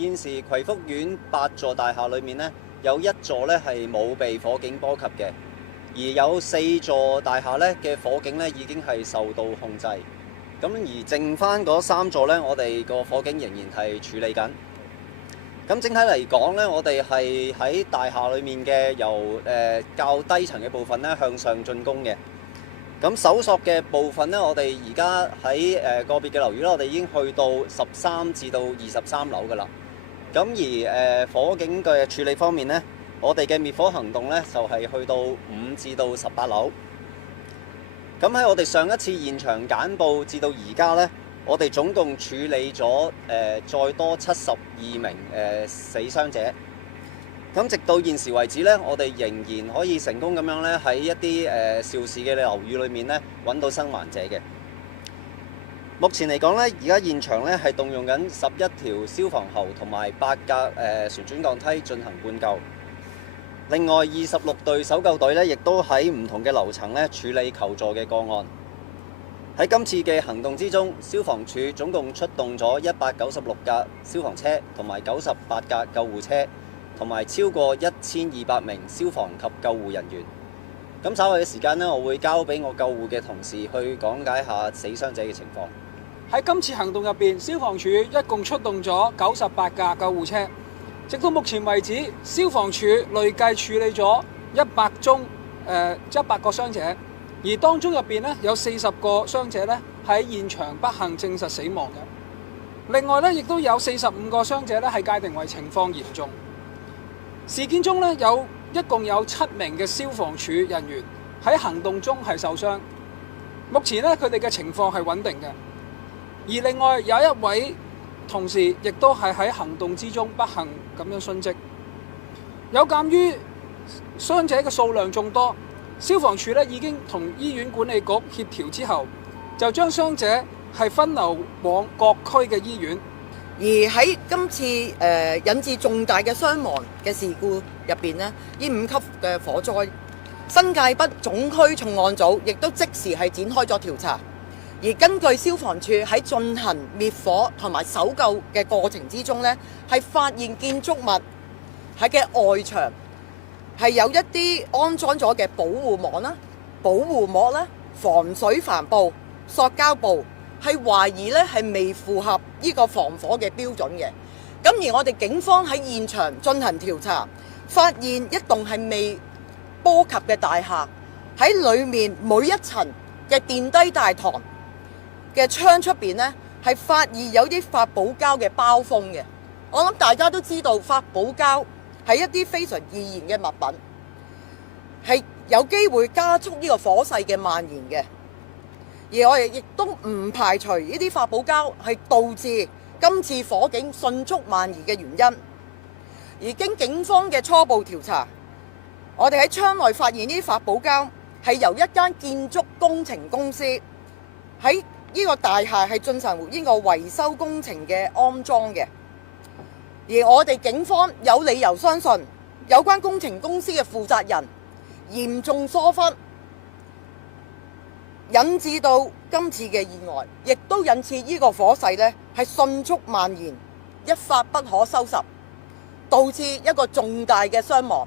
現時葵福苑8座大廈裏面呢，有1座呢係冇被火警波及嘅，而有4座大廈呢嘅火警呢已經係受到控制。咁而剩翻嗰3座呢，我哋個火警仍然係處理緊。咁整體嚟講呢，我哋係喺大廈裏面嘅由較低層嘅部分呢向上進攻嘅。咁搜索嘅部分呢，我哋而家喺個別嘅樓宇呢，我哋已經去到13至到23樓㗎啦。咁而火警嘅處理方面呢，我哋嘅滅火行動呢，就係去到5至到18樓。咁喺我哋上一次現場簡報至到而家呢，我哋總共處理咗再多72名死傷者。咁直到現時為止呢，我哋仍然可以成功咁樣呢喺一啲肇事嘅樓宇裏面呢揾到生還者嘅。目前嚟講呢，而家現場呢係動用緊11條消防喉同埋8架旋轉鋼梯進行灌救。另外26隊搜救隊呢，亦都喺唔同嘅樓層呢處理求助嘅個案。喺今次嘅行動之中，消防處總共出動咗196架消防車同埋98架救護車，同埋超過1200名消防及救護人員。咁稍後嘅時間呢，我會交俾我救護嘅同事去講解下死傷者嘅情況。喺今次行動入邊，消防處一共出動咗98架救護車。直到目前為止，消防處累計處理咗100個傷者，而當中入邊呢，有40個傷者呢喺現場不幸證實死亡嘅。另外呢，亦都有45個傷者呢係界定為情況嚴重。事件中呢，一共有7名嘅消防處人員喺行動中係受傷，目前呢，佢哋嘅情況係穩定嘅。而另外有一位同事亦都係喺行動之中不幸咁樣殉職。有鑑於傷者嘅數量眾多，消防處呢已經同醫院管理局協調之後，就將傷者係分流往各區嘅醫院。而喺今次引致重大嘅傷亡嘅事故入邊呢，呢5級嘅火災，新界北總區重案組亦都即時係展開咗調查。而根據消防處喺進行滅火同埋搜救嘅過程之中呢，係發現建築物喺嘅外牆係有一啲安裝咗嘅保護網啦、保護膜啦、防水帆布、塑膠布，係懷疑咧係未符合呢個防火嘅標準嘅。咁而我哋警方喺現場進行調查，發現一棟係未波及嘅大廈喺裡面每一層嘅電低大堂嘅窗出邊呢，係發現有啲發泡膠嘅包封嘅。我諗大家都知道發泡膠係一啲非常易燃嘅物品，係有機會加速呢個火勢嘅蔓延嘅。而我哋亦都唔排除呢啲發泡膠係導致今次火警迅速蔓延嘅原因。而經警方嘅初步調查，我哋喺窗內發現呢啲發泡膠係由一間建築工程公司喺呢個大廈係進行呢個維修工程嘅安裝嘅。而我哋警方有理由相信有關工程公司嘅負責人嚴重疏忽，引致到今次嘅意外，亦都引致呢個火勢呢係迅速蔓延，一發不可收拾，導致一個重大嘅傷亡。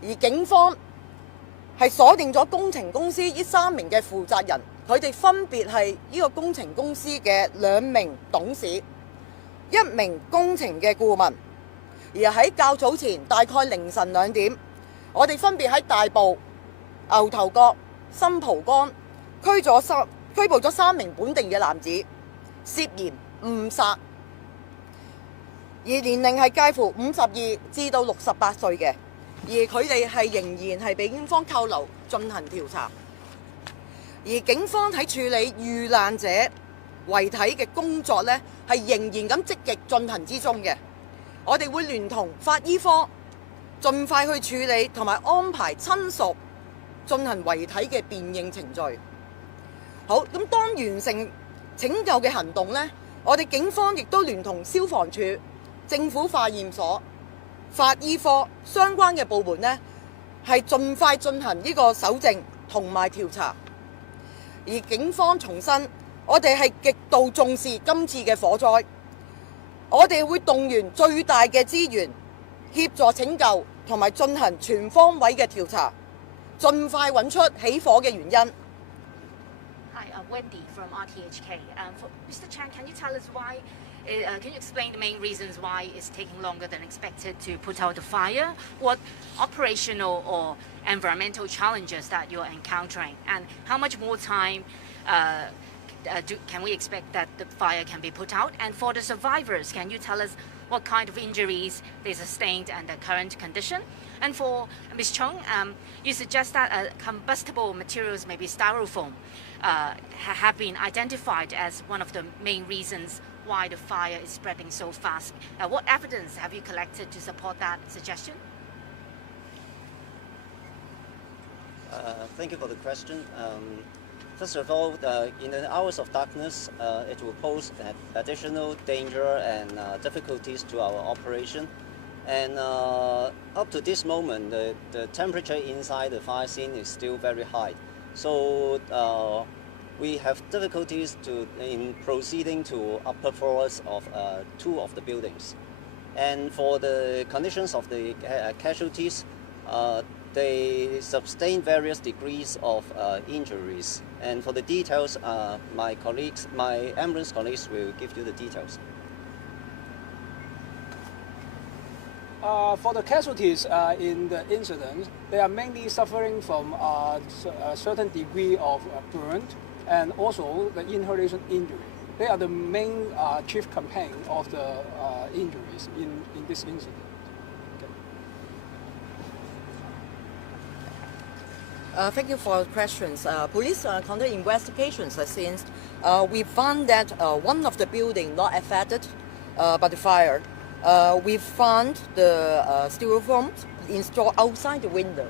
而警方係鎖定咗工程公司呢3名嘅負責人，佢哋分別係呢個工程公司嘅2名董事、1名工程嘅顧問。而喺較早前大概凌晨2點，我哋分別喺大埔、牛頭角、新蒲崗拘捕咗3名本地嘅男子，涉嫌誤殺，而年齡係介乎52至到68歲嘅。而佢哋係仍然係被警方扣留進行調查。而警方喺處理遇難者遺體嘅工作呢，係仍然咁積極進行之中嘅。我哋會聯同法醫科盡快去處理同埋安排親屬進行遺體嘅辨認程序。好，咁當完成拯救嘅行動呢，我哋警方亦都聯同消防處、政府化驗所、法醫科相關嘅部門呢，係盡快進行呢個搜證同埋調查。而警方重申，我哋係極度重視今次嘅火災，我哋會動員最大嘅資源協助拯救同埋進行全方位嘅調查，盡快揾出起火嘅原因。Hi, Wendy from RTHK. Mr. Chan, can you tell us why? Can you explain the main reasons why it's taking longer than expected to put out the fire? What operational or environmental challenges that you're encountering, and how much more time can we expect that the fire can be put out? And for the survivors, can you tell us what kind of injuries they sustained and the current condition? And for Ms. Chung, you suggest that combustible materials, maybe styrofoam, have been identified as one of the main reasons why the fire is spreading so fast. What evidence have you collected to support that suggestion? Thank you for the question. First of all, in the hours of darkness, it will pose additional danger and difficulties to our operation. And up to this moment, the temperature inside the fire scene is still very high. So we have difficulties in proceeding to upper floors of 2 of the buildings. And for the conditions of the casualties, they sustain various degrees of injuries. And for the details, my ambulance colleagues will give you the details. For the casualties in the incident, they are mainly suffering from a certain degree of burn and also the inhalation injury. They are the main chief complaint of the injuries in this incident. Thank you for the questions. Police conduct investigations since we found that one of the buildings not affected by the fire. We found the styrofoam installed outside the window,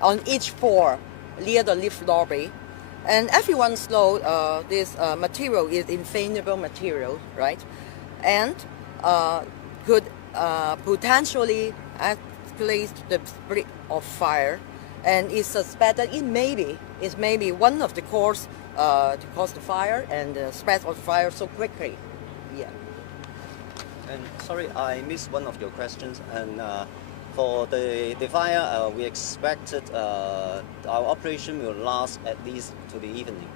on each floor near the lift lobby. And everyone knows this material is inflammable material, right? And could potentially escalate the spread of fire. And it's suspected it may be one of the cause to cause the fire and the spread of fire so quickly. Yeah. And sorry, I missed one of your questions. And for the fire, we expected our operation will last at least to the evening.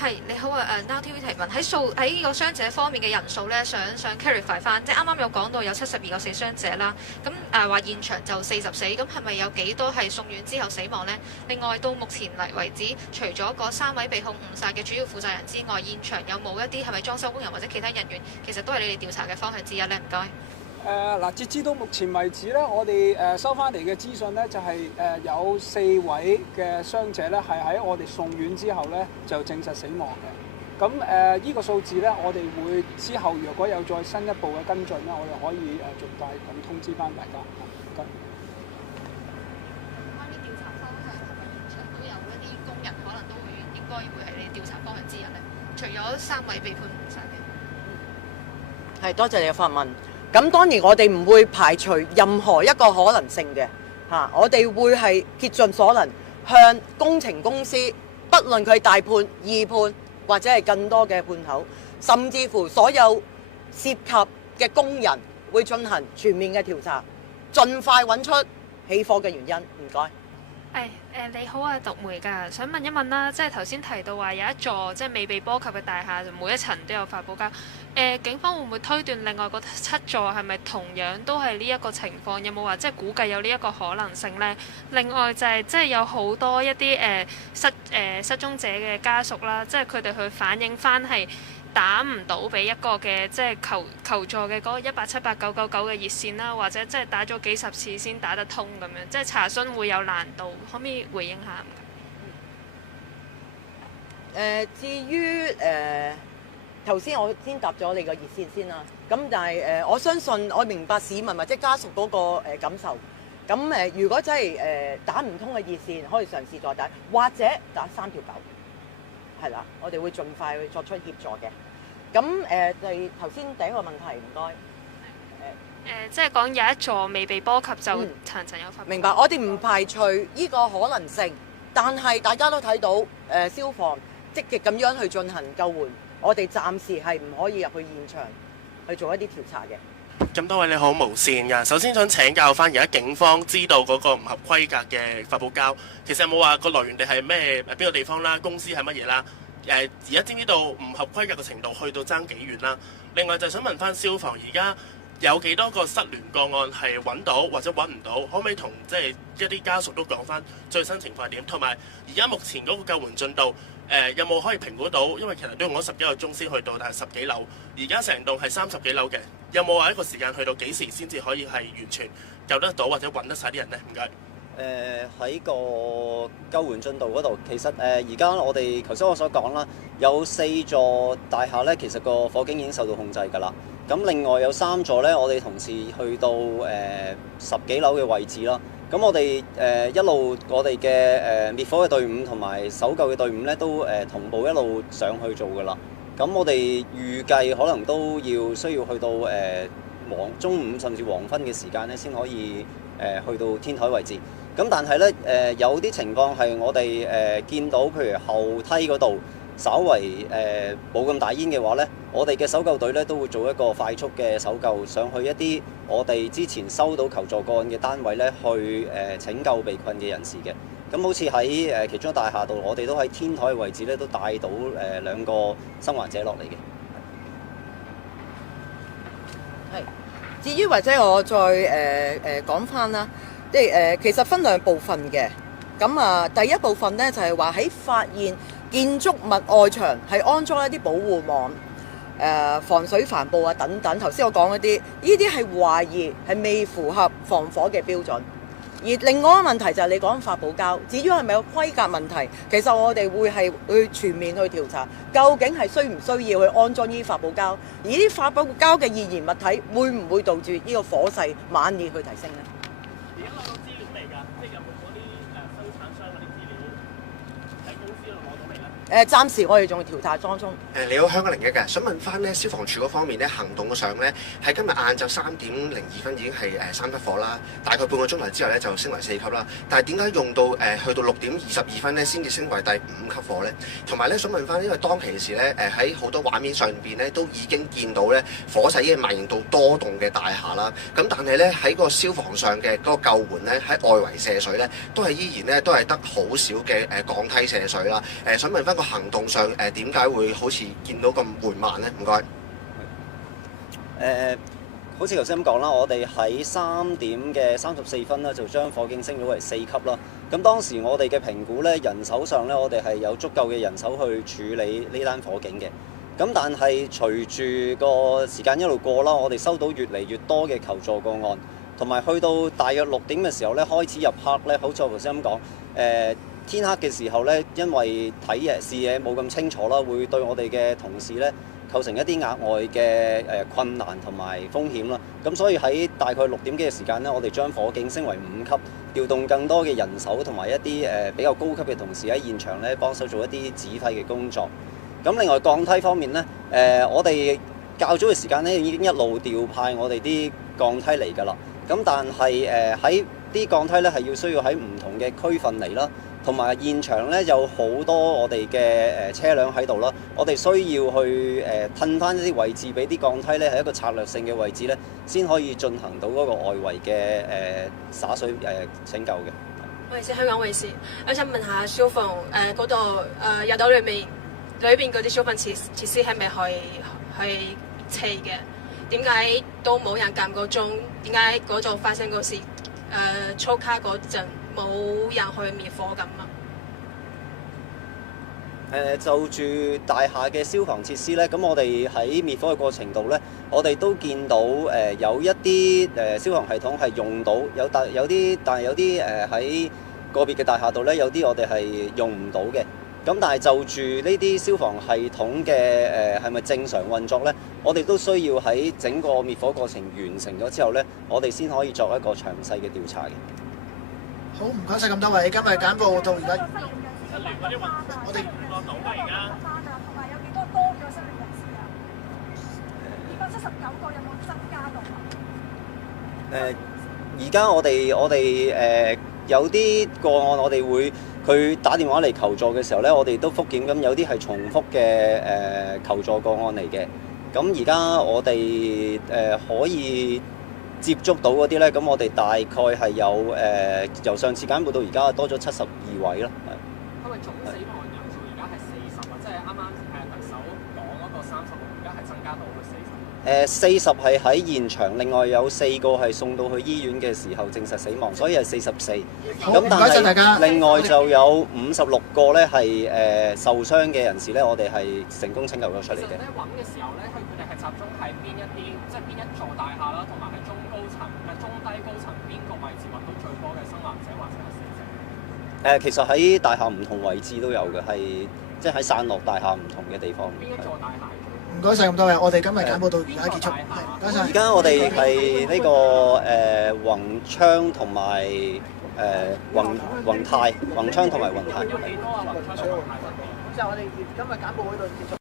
係你好啊！Now TV 提問喺呢個傷者方面嘅人數咧，想 clarify 翻，即係啱啱有講到有72個死傷者啦。咁話現場就40死，咁係咪有幾多係送院之後死亡呢？另外到目前為止，除咗嗰3位被控誤殺嘅主要負責人之外，現場有冇一啲係咪裝修工人或者其他人員，其實都係你哋調查嘅方向之一呢？唔該。截至到目前為止咧，我哋收翻嚟嘅資訊咧，就係有4位嘅傷者咧係喺我哋送院之後咧就證實死亡嘅。咁呢個數字咧，我哋會之後如果有再新一步嘅跟進咧，我哋可以盡快咁通知翻大家。關於調查方向係咪現場都有一啲工人可能都應該會係你調查方向之一咧？除咗3位被判誤殺嘅。係，多謝你嘅發問。咁當然我哋唔會排除任何一個可能性嘅我哋會係竭盡所能向工程公司，不論佢係大判、二判或者係更多嘅判口，甚至乎所有涉及嘅工人會進行全面嘅調查，盡快揾出起火嘅原因。唔該。你好啊，獨梅㗎，想問一問啦，即係頭先提到話有一座即係未被波及嘅大廈，每一層都有發泡膠。警方會唔會推斷另外嗰7座係咪同樣都係呢一個情況？有冇話即係估計有呢一個可能性呢？另外就係即係有好多一啲失蹤者嘅家屬啦，即係佢哋去反映翻係打唔到俾一個嘅即係求助嘅嗰個1878999嘅熱線啦，或者即係打咗幾十次先打得通咁樣，即係查詢會有難度，可唔可以回應下？至於頭先我先答咗你個熱線先啦，咁但係我相信我明白市民或者家屬嗰個感受。咁如果真係打唔通嘅熱線，可以嘗試再打，或者打3條9，係啦，我哋會盡快去作出協助嘅。咁就頭先第一個問題，唔該。即係講有一座未被波及就層層有發。明白，我哋唔排除呢個可能性，但係大家都睇到消防積極咁樣去進行救援，我哋暫時係唔可以入去現場去做一啲調查嘅。咁多位你好，無線㗎。首先想請教翻，而家警方知道嗰個唔合規格嘅發泡膠，其實有冇話個來源地係咩？邊個地方啦？公司係乜嘢啦？而家知唔知道唔合規格嘅程度去到爭幾遠啦？另外就想問翻消防，而家有幾多個失聯個案係揾到或者揾唔到？可唔可以同即係一啲家屬都講翻最新情況係點？同埋而家目前嗰個救援進度，有冇可以評估到？因為其實都用咗10幾個鐘先去到，但係10幾樓，而家成棟係30幾樓嘅，有冇話一個時間去到幾時先至可以係完全救得到或者揾得晒啲人呢？唔該。喺個救援進度嗰度，其實而家我哋頭先我所講啦，有4座大廈咧，其實個火警已經受到控制㗎啦。咁另外有3座咧，我哋同時去到10幾樓嘅位置啦。咁我哋一路我哋嘅滅火嘅隊伍同埋搜救嘅隊伍咧，都同步一路上去做㗎啦。咁我哋預計可能都需要去到中午甚至黃昏嘅時間咧，先可以去到天台位置。咁但係咧有啲情況係我哋見到，譬如後梯嗰度稍為冇咁大煙嘅話咧，我哋嘅搜救隊咧都會做一個快速嘅搜救，上去一啲我哋之前收到求助個案嘅單位咧，去拯救被困嘅人士嘅。咁好似喺其中一大廈度，我哋都喺天台嘅位置咧，都帶到2個生還者落嚟嘅。係，至於或者我再講翻啦。即係其實分2部分嘅。咁啊，第一部分咧就係話喺發現建築物外牆係安裝一啲保護網、防水帆布啊等等。頭先我講嗰啲，呢啲係懷疑係未符合防火嘅標準。而另外一個問題就係你講發泡膠，至於係咪有規格問題，其實我哋會係去全面去調查，究竟係需唔需要去安裝呢啲發泡膠，而呢啲發泡膠嘅易燃物體會唔會導致呢個火勢猛烈去提升呢？而家攞到資料未㗎？即係有冇嗰啲生產商嗰啲資料喺公司度攞到未咧？暫時我哋仲調查當中。你好，香港01嘅，想問翻咧消防處嗰方面咧行動上咧，喺今日晏晝3點02分已經係3級火啦，大概半個鐘頭之後咧就升為4級啦。但係點解用到去到6點22分咧先至升為第5級火咧？同埋咧想問翻，因為當其時咧喺好多畫面上邊咧都已經見到咧火勢已經蔓延到多棟嘅大廈啦。咁但係咧喺個消防上嘅嗰個救援咧喺外圍射水咧都係依然咧都係得好少嘅鋼梯射水啦。想問翻個行動上點解會好似見到咁緩慢咧？唔該。好似頭先咁講啦，我哋喺3點嘅34分咧就將火警升咗為4級啦。咁當時我哋嘅評估咧，人手上咧我哋係有足夠嘅人手去處理呢單火警嘅。咁但係隨住個時間一路過啦，我哋收到越嚟越多嘅求助個案，同埋去到大約6點嘅時候咧開始入黑咧，好似我頭先咁講，天黑嘅時候咧，因為視野冇咁清楚啦，會對我哋嘅同事咧構成一啲額外嘅困難同埋風險啦。咁所以喺大概6點幾嘅時間咧，我哋將火警升為5級，調動更多嘅人手同埋一啲比較高級嘅同事喺現場咧幫手做一啲指揮嘅工作。咁另外鋼梯方面咧，我哋較早嘅時間咧已經一路調派我哋啲鋼梯嚟㗎啦。咁但係喺啲鋼梯咧係需要喺唔同嘅區份嚟啦。同埋現場咧有好多我哋嘅車輛喺度啦，我哋需要去褪翻一啲位置俾啲鋼梯咧係一個策略性嘅位置咧，先可以進行到嗰個外圍嘅灑水拯救嘅。我係香港衛視，我想問下消防嗰度入到裏邊嗰啲消防設施係咪去砌嘅？點解都冇人撳個鐘？點解嗰度發生嗰時粗卡嗰陣冇人去滅火咁啊？就住大廈嘅消防設施咧，咁我哋喺滅火嘅過程度咧，我哋都見到有一啲消防系統係用到，但係有啲喺個別嘅大廈度咧，有啲我哋係用唔到嘅。咁但係就住呢啲消防系統嘅係咪正常運作咧？我哋都需要喺整個滅火過程完成咗之後咧，我哋先可以作一個詳細嘅調查嘅。好，唔該晒咁多位，今日簡報到而家。我哋落到㗎而家。同埋有幾多咗失聯人士啊？279個有冇增加到啊？而家我哋有啲個案，我哋會佢打電話嚟求助嘅時候咧，我哋都覆檢，咁有啲係重複嘅求助個案嚟嘅。咁而家我哋可以接觸到嗰啲咧，咁我哋大概係有由上次簡報到而家多咗72位啦。係咪總死亡人數而家係40啊？即係啱啱特首講嗰個36，而家係增加到去40。40係喺現場，另外有4個係送到去醫院嘅時候證實死亡，所以係44。咁但係另外就有56個咧係受傷嘅人士咧，我哋係成功拯救咗出嚟嘅。其實咧揾嘅時候咧，佢哋係集中喺邊一啲，即係邊一座大廈啦，同埋係中低高層邊個位置揾到最多嘅生還者或者係死者？其實喺大廈唔同位置都有嘅，係即係喺散落大廈唔同嘅地方。邊一座大廈？唔該晒咁多位，我哋今日簡報到而家結束。唔該晒。而家我哋係呢個宏昌同埋宏昌同埋宏泰。有幾多啊？宏昌同宏泰？好似我哋今日簡報嗰度結束。